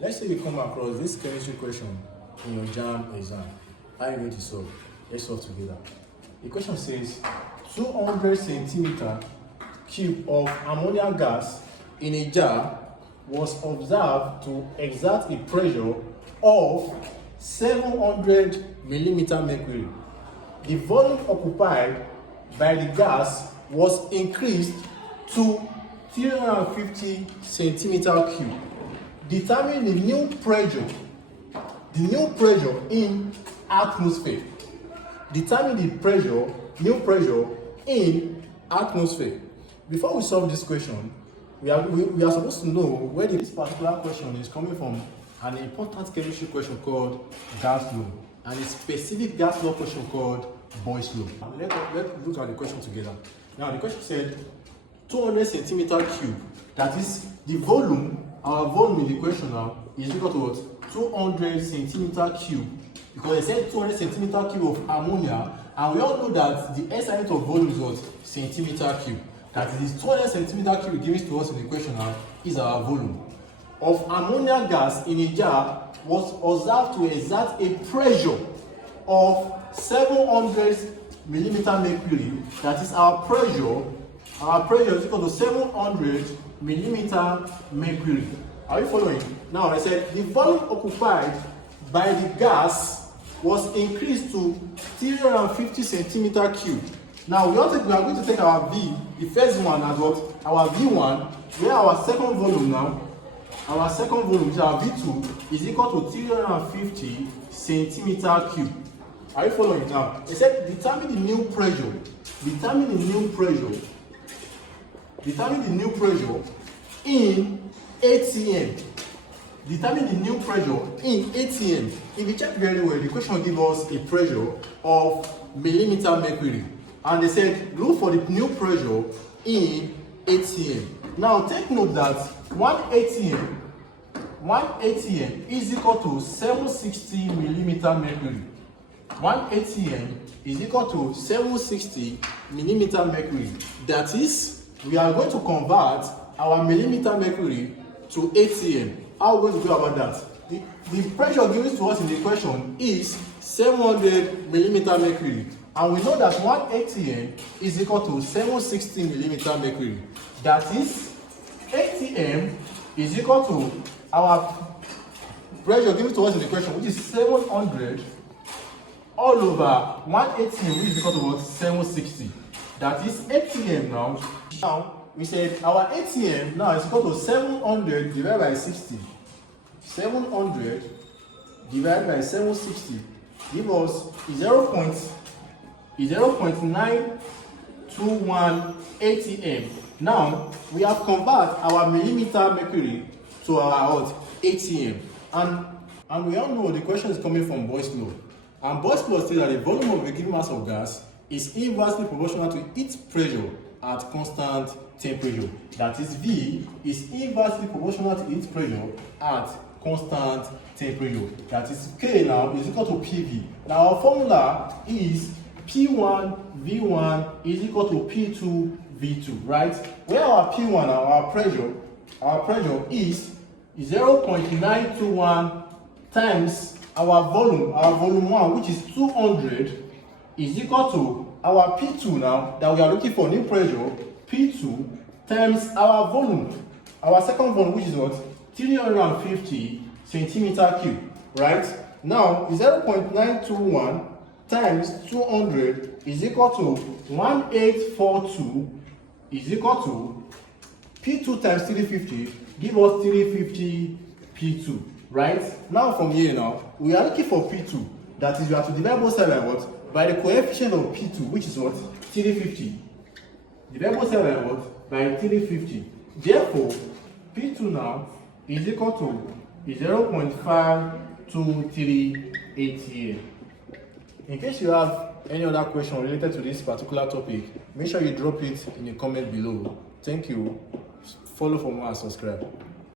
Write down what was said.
Let's say you come across this chemistry question in your JAMB exam. How are you going to solve? Let's solve together. The question says 200 centimeter cube of ammonia gas in a jar was observed to exert a pressure of 700 millimeter mercury. The volume occupied by the gas was increased to 350 centimeter cube. Determine the new pressure in atmosphere. Determine the new pressure in atmosphere. Before we solve this question, we are supposed to know where this particular question is coming from. An important chemistry question called gas law, and a specific gas law question called Boyle's law. Let's look at the question together. Now the question said 200 centimeter cube, that is the volume. Our volume in the question now is equal to what? 200 centimeter cube, because they said 200 centimeter cube of ammonia, and we all know that the SI unit of volume is what? Centimeter cube. That is, this 200 centimeter cube given to us in the question now is our volume of ammonia gas in a jar was observed to exert a pressure of 700 millimeter mercury. That is, our pressure is equal to 700 millimeter mercury. Are you following? Now I said the volume occupied by the gas was increased to 350 centimeter cube. Now we are going to take our V, the first one as what? Our V1, where our second volume now, our second volume, which is our V2, is equal to 350 centimeter cube. Are you following now? It said determine the new pressure. Determine the new pressure in ATM. Determine the new pressure in ATM. If you check very well, the question will give us a pressure of millimeter mercury. And they said, look for the new pressure in ATM. Now take note that 1 ATM is equal to 760 millimeter mercury. 1 ATM is equal to 760 millimeter mercury. That is, we are going to convert our millimeter mercury to ATM. How are we going to go about that? The pressure given to us in the question is 700 millimeter mercury. And we know that 1 ATM is equal to 760 millimeter mercury. That is, ATM is equal to our pressure given to us in the question, which is 700 all over 1 ATM, which is equal to what? 760. That is ATM now. Now, we said our ATM now is equal to 700 divided by 60. 700 divided by 760 give us 0.921 ATM. Now, we have converted our millimeter mercury to our what? ATM. And we all know the question is coming from Boyle's law. And Boyle's law states that the volume of a given mass of gas is inversely proportional to its pressure at constant temperature. That is, V is inversely proportional to its pressure at constant temperature. That is, K now is equal to PV. Now our formula is P1 V1 is equal to P2 V2, right? Where our P1 now, our pressure is 0.921 times our volume 1, which is 200, is equal to our P2 now, that we are looking for new pressure, P2 times our volume, our second volume, which is what? 350 centimeter cube, right? Now 0.921 times 200 is equal to 1842, is equal to P2 times 350, give us 350 P2, right? Now from here now, we are looking for P2. That is, we have to divide both sides by what? By the coefficient of P2, which is what? 350. Divide both sides by what? By 350. Therefore, P2 now is equal to 0.523 ATM. In case you have any other question related to this particular topic, make sure you drop it in the comment below. Thank you. Follow for more and subscribe.